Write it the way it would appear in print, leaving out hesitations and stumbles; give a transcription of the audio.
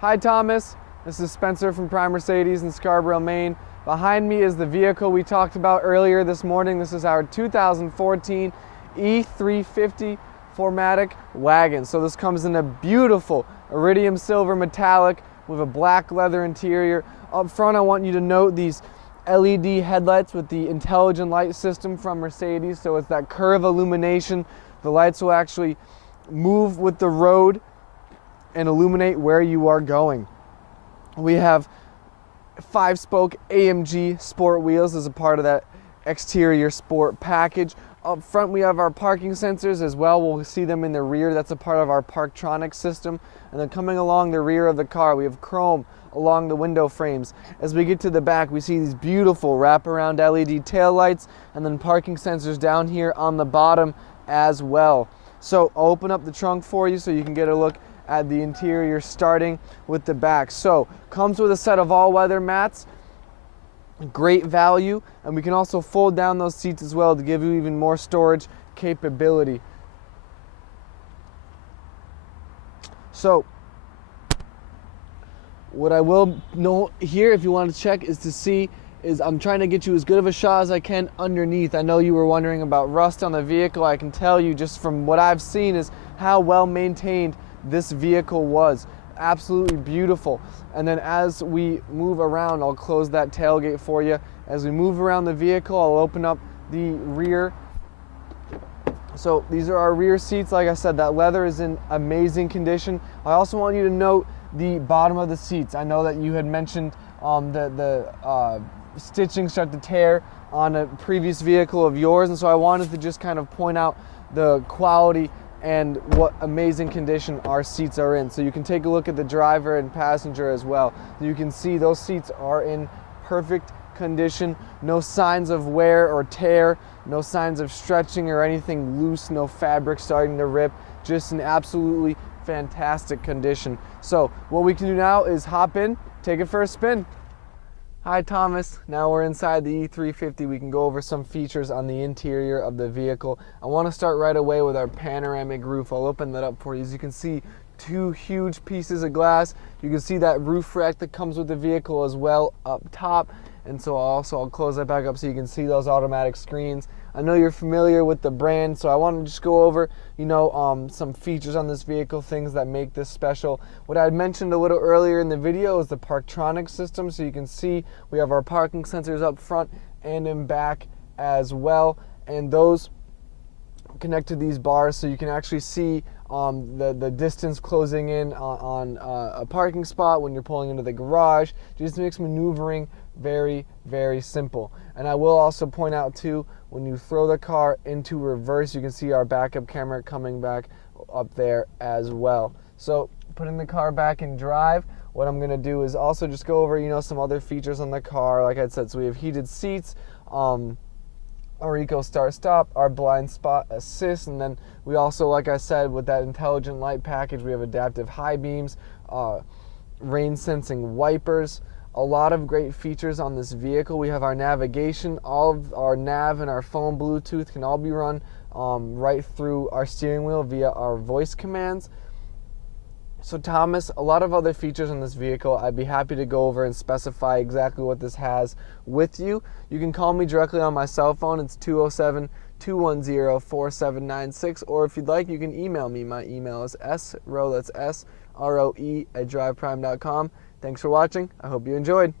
Hi Thomas, this is Spencer from Prime Mercedes in Scarborough, Maine. Behind me is the vehicle we talked about earlier this morning. This is our 2014 E350 4MATIC Wagon. So this comes in a beautiful iridium silver metallic with a black leather interior. Up front, I want you to note these LED headlights with the intelligent light system from Mercedes. So it's that curve illumination. The lights will actually move with the road and illuminate where you are going. We have 5-spoke AMG sport wheels as a part of that exterior sport package. Up front we have our parking sensors as well. We'll see them in the rear. That's a part of our PARKTRONIC system. And then coming along the rear of the car, we have chrome along the window frames. As we get to the back, we see these beautiful wraparound LED tail lights and then parking sensors down here on the bottom as well. So I'll open up the trunk for you so you can get a look at the interior, starting with the back. So comes with a set of all-weather mats, great value, and we can also fold down those seats as well to give you even more storage capability. So what I will note here, if you want to check, is to see is I'm trying to get you as good of a shot as I can underneath. I know you were wondering about rust on the vehicle. I can tell you just from what I've seen is how well maintained this vehicle was. Absolutely beautiful. And then as we move around, I'll close that tailgate for you. As we move around the vehicle, I'll open up the rear. So these are our rear seats. Like I said, that leather is in amazing condition. I also want you to note the bottom of the seats. I know that you had mentioned the stitching start to tear on a previous vehicle of yours, and so I wanted to just kind of point out the quality and what amazing condition our seats are in. So you can take a look at the driver and passenger as well. You can see those seats are in perfect condition. No signs of wear or tear, no signs of stretching or anything loose, no fabric starting to rip, just in absolutely fantastic condition. So what we can do now is hop in, take it for a spin. Hi Thomas, now we're inside the E350. We can go over some features on the interior of the vehicle. I want to start right away with our panoramic roof. I'll open that up for you. As you can see, two huge pieces of glass. You can see that roof rack that comes with the vehicle as well up top. And so I'll close that back up so you can see those automatic screens. I know you're familiar with the brand, so I want to just go over, some features on this vehicle, things that make this special. What I had mentioned a little earlier in the video is the PARKTRONIC system. So you can see we have our parking sensors up front and in back as well, and those connect to these bars, so you can actually see the distance closing in on a parking spot when you're pulling into the garage. Just makes maneuvering very, very simple. And I will also point out too, when you throw the car into reverse, you can see our backup camera coming back up there as well. So putting the car back in drive, what I'm going to do is also just go over some other features on the car. Like I said, so we have heated seats, our Eco Start Stop, our blind spot assist, and then we also, like I said, with that intelligent light package, we have adaptive high beams, rain sensing wipers, a lot of great features on this vehicle. We have our navigation. All of our nav and our phone Bluetooth can all be run right through our steering wheel via our voice commands. So Thomas, a lot of other features on this vehicle. I'd be happy to go over and specify exactly what this has with you. You can call me directly on my cell phone. It's 207-210-4796, or if you'd like, you can email me. My email is sroe, that's SROE @driveprime.com. Thanks for watching. I hope you enjoyed.